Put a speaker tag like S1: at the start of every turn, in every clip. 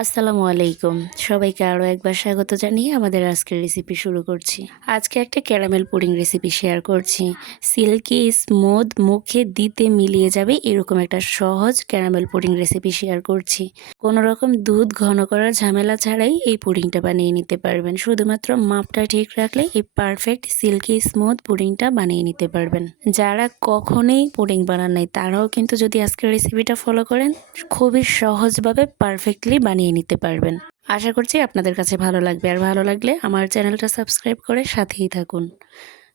S1: আসসালামু আলাইকুম। সবাইকে আরও একবার স্বাগত জানিয়ে আমাদের আজকের রেসিপি শুরু করছি। আজকে একটা ক্যারামেল পুডিং রেসিপি শেয়ার করছি। সিল্কি স্মুথ মুখে দিতে মিলিয়ে যাবে এরকম একটা সহজ ক্যারামেল পুডিং রেসিপি শেয়ার করছি। কোনো রকম দুধ ঘন করার ঝামেলা ছাড়াই এই পুডিংটা বানিয়ে নিতে পারবেন। শুধুমাত্র মাপটা ঠিক রাখলে এই পারফেক্ট সিল্কি স্মুথ পুডিংটা বানিয়ে নিতে পারবেন। যারা কখনোই পুডিং বানান নাই, তারাও কিন্তু যদি আজকের রেসিপিটা ফলো করেন, খুবই সহজভাবে পারফেক্টলি বানিয়ে নিতে পারবেন। আশা করছি আপনাদের কাছে ভালো লাগবে। আর ভালো লাগলে আমার চ্যানেলটা সাবস্ক্রাইব করে সাথেই থাকুন।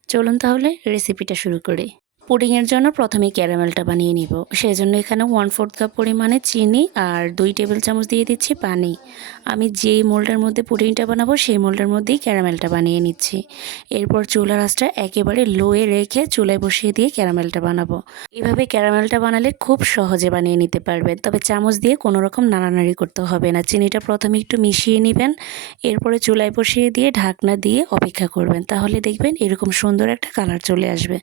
S1: চলুন তাহলে রেসিপিটা শুরু করি। পুডিংয়ের জন্য প্রথমে ক্যারামেলটা বানিয়ে নিব। সেই জন্য এখানে ওয়ান ফোর্থ কাপ পরিমাণে চিনি আর দুই টেবিল চামচ দিয়ে দিচ্ছি পানি। আমি যেই মোল্ডের মধ্যে পুডিংটা বানাবো, সেই মোল্ডের মধ্যেই ক্যারামেলটা বানিয়ে নিচ্ছি। এরপর চুলার আঁচটা একেবারে লোয়ে রেখে চুলায় বসিয়ে দিয়ে ক্যারামেলটা বানাবো। এভাবে ক্যারামেলটা বানালে খুব সহজে বানিয়ে নিতে পারবেন, তবে চামচ দিয়ে কোনো রকম নাড়ানাড়ি করতে হবে না। চিনিটা প্রথমে একটু মিশিয়ে নেবেন, এরপরে চুলায় বসিয়ে দিয়ে ঢাকনা দিয়ে অপেক্ষা করবেন। তাহলে দেখবেন এরকম সুন্দর একটা কালার চলে আসবে।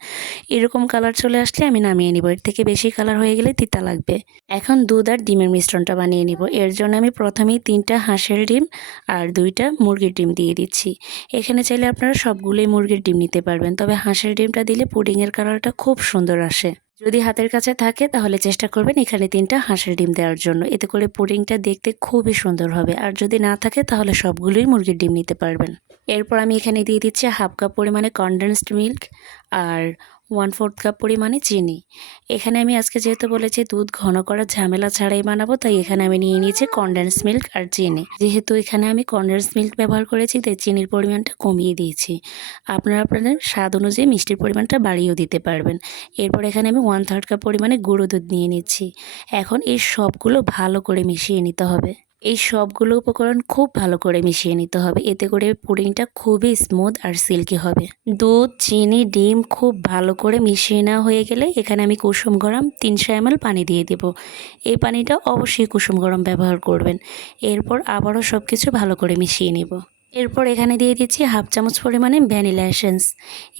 S1: এরকম কালার চলে আসলে আমি নামিয়ে নিব। এর থেকে বেশি কালার হয়ে গেলে তিতা লাগবে। এখন দুধ আর ডিমের মিশ্রণটা বানিয়ে নিব। এর জন্য আমি প্রথমেই তিনটা হাঁসের ডিম আর দুইটা মুরগির ডিম দিয়ে দিচ্ছি। এখানে চাইলে আপনারা সবগুলোই মুরগির ডিম নিতে পারবেন। তবে হাঁসের ডিমটা দিলে পুডিংয়ের কালারটা খুব সুন্দর আসে। যদি হাতের কাছে থাকে তাহলে চেষ্টা করবেন এখানে তিনটা হাঁসের ডিম দেওয়ার জন্য। এতে করে পুডিংটা দেখতে খুবই সুন্দর হবে। আর যদি না থাকে তাহলে সবগুলোই মুরগির ডিম নিতে পারবেন। এরপর আমি এখানে দিয়ে দিচ্ছি হাফ কাপ পরিমাণে কনডেন্সড মিল্ক আর ওয়ান ফোর্থ কাপ পরিমাণে চিনি। এখানে আমি আজকে যেহেতু বলেছি দুধ ঘন করার ঝামেলা ছাড়াই বানাবো, তাই এখানে আমি নিয়ে নিয়েছি কনডেন্স মিল্ক আর চিনি। যেহেতু এখানে আমি কনডেন্স মিল্ক ব্যবহার করেছি, তাই চিনির পরিমাণটা কমিয়ে দিয়েছি। আপনারা আপনাদের স্বাদ অনুযায়ী মিষ্টির পরিমাণটা বাড়িয়েও দিতে পারবেন। এরপর এখানে আমি ওয়ান থার্ড কাপ পরিমাণে গুঁড়ো দুধ নিয়ে নিচ্ছি। এখন এই সবগুলো ভালো করে মিশিয়ে নিতে হবে। এই সবগুলো উপকরণ খুব ভালো করে মিশিয়ে নিতে হবে। এতে করে পুডিংটা খুবই স্মুথ আর সিল্কি হবে। দুধ, চিনি, ডিম খুব ভালো করে মিশিয়ে নেওয়া হয়ে গেলে এখানে আমি কুসুম গরম তিনশো এম পানি দিয়ে দেব। এই পানিটা অবশ্যই কুসুম গরম ব্যবহার করবেন। এরপর আবারও সব কিছু ভালো করে মিশিয়ে নেব। এরপর এখানে দিয়ে দিচ্ছি হাফ চামচ পরিমাণে ভ্যানিলা এসেন্স।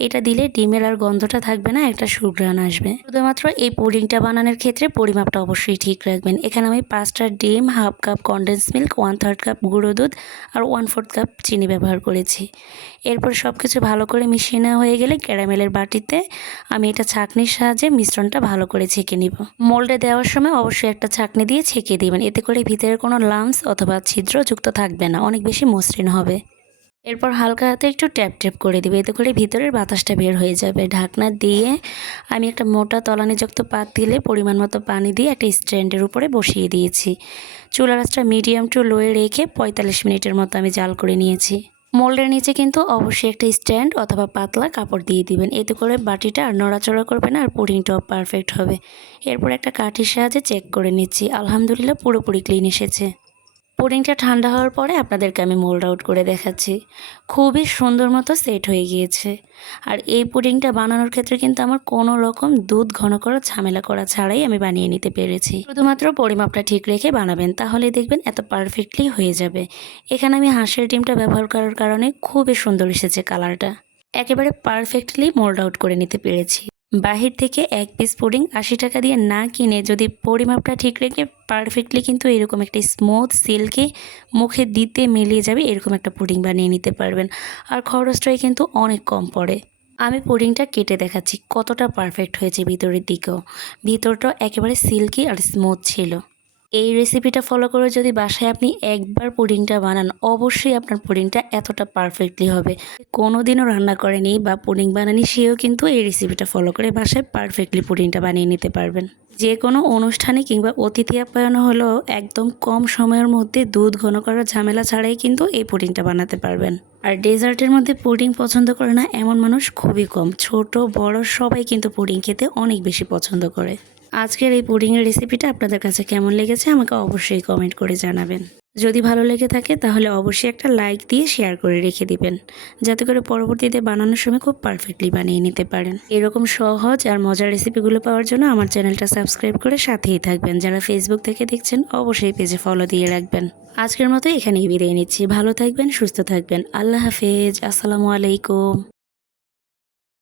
S1: এটা দিলে ডিমের আর গন্ধটা থাকবে না, একটা সুঘ্রাণ আসবে। শুধুমাত্র এই পুডিংটা বানানোর ক্ষেত্রে পরিমাপটা অবশ্যই ঠিক রাখবেন। এখানে আমি পাঁচটা ডিম, half cup condense milk one third cup গুঁড়ো দুধ আর ওয়ান ফোর্থ কাপ চিনি ব্যবহার করেছি। এরপর সব কিছু ভালো করে মিশিয়ে নেওয়া হয়ে গেলে ক্যারামেলের বাটিতে আমি এটা ছাঁকনির সাহায্যে মিশ্রণটা ভালো করে ছেঁকে নিব। মোল্ডে দেওয়ার সময় অবশ্যই একটা ছাঁকনি দিয়ে ছেঁকে দিবেন, এতে করে ভিতরে কোনো লামস অথবা ছিদ্র যুক্ত থাকবে না, অনেক বেশি মসৃণ হবে। এরপর হালকা হাতে একটু ট্যাপ ট্যাপ করে দেবে। এতে করে ভিতরের বাতাসটা বের হয়ে যাবে। ঢাকনা দিয়ে আমি একটা মোটা তলানিযুক্ত পাত দিলে পরিমাণ মতো পানি দিয়ে একটা স্ট্যান্ডের উপরে বসিয়ে দিয়েছি। চুলা রাসটা মিডিয়াম টু লোয়ে রেখে পঁয়তাল্লিশ মিনিটের মতো আমি জাল করে নিয়েছি। মোল্ডের নিচে কিন্তু অবশ্যই একটা স্ট্যান্ড অথবা পাতলা কাপড় দিয়ে দিবেন। এতে করে বাটিটা আর নড়াচড়া করবে না, আর পুডিংটাও পারফেক্ট হবে। এরপর একটা কাঠির সাহায্যে চেক করে নিচ্ছি। আলহামদুলিল্লাহ পুরোপুরি ক্লিন এসেছে। পুডিংটা ঠান্ডা হওয়ার পরে আপনাদেরকে আমি মোল্ড আউট করে দেখাচ্ছি। খুবই সুন্দর মতো সেট হয়ে গিয়েছে। আর এই পুডিংটা বানানোর ক্ষেত্রে কিন্তু আমার কোনো রকম দুধ ঘন করা, ঝামেলা করা ছাড়াই আমি বানিয়ে নিতে পেরেছি। শুধুমাত্র পরিমাপটা ঠিক রেখে বানাবেন তাহলে দেখবেন এত পারফেক্টলি হয়ে যাবে। এখানে আমি হাঁসের ডিমটা ব্যবহার করার কারণে খুবই সুন্দর এসেছে কালারটা। একেবারে পারফেক্টলি মোল্ড আউট করে নিতে পেরেছি। বাহির থেকে এক পিস পুডিং আশি টাকা দিয়ে না কিনে যদি পরিমাপটা ঠিক রেখে পারফেক্টলি কিন্তু এরকম একটি স্মুথ সিল্কি মুখে দিতে মিলিয়ে যাবে, এরকম একটা পুডিং বানিয়ে নিতে পারবেন। আর খরচটাই কিন্তু অনেক কম পড়ে। আমি পুডিংটা কেটে দেখাচ্ছি, কতটা পারফেক্ট হয়েছে ভিতরের দিকেও। ভিতরটা একেবারে সিল্কি আর স্মুথ ছিল। এই রেসিপিটা ফলো করে যদি বাসায় আপনি একবার পুডিংটা বানান, অবশ্যই আপনার পুডিংটা এতটা পারফেক্টলি হবে। কোনো দিনও রান্না করেনি বা পুডিং বানানি, সেও কিন্তু এই রেসিপিটা ফলো করে বাসায় পারফেক্টলি পুডিংটা বানিয়ে নিতে পারবেন। যে কোনো অনুষ্ঠানে কিংবা অতিথি আপ্যায়ন হলেও একদম কম সময়ের মধ্যে দুধ ঘন করার ঝামেলা ছাড়াই কিন্তু এই পুডিংটা বানাতে পারবেন। আর ডেজার্টের মধ্যে পুডিং পছন্দ করে না, এমন মানুষ খুবই কম। ছোট, বড় সবাই কিন্তু পুডিং খেতে অনেক বেশি পছন্দ করে। আজকের এই পুডিংয়ের রেসিপিটা আপনাদের কাছে কেমন লেগেছে আমাকে অবশ্যই কমেন্ট করে জানাবেন। যদি ভালো লেগে থাকে তাহলে অবশ্যই একটা লাইক দিয়ে শেয়ার করে রেখে দিবেন। যাতে করে পরবর্তীতে বানানোর সময় খুব পারফেক্টলি বানিয়ে নিতে পারেন। এরকম সহজ আর মজার রেসিপিগুলো পাওয়ার জন্য আমার চ্যানেলটা সাবস্ক্রাইব করে সাথেই থাকবেন। যারা ফেসবুক থেকে দেখছেন অবশ্যই পেজে ফলো দিয়ে রাখবেন। আজকের মতো এখানেই বিদায় নিচ্ছি। ভালো থাকবেন, সুস্থ থাকবেন। আল্লাহ হাফেজ। আসসালামু আলাইকুম।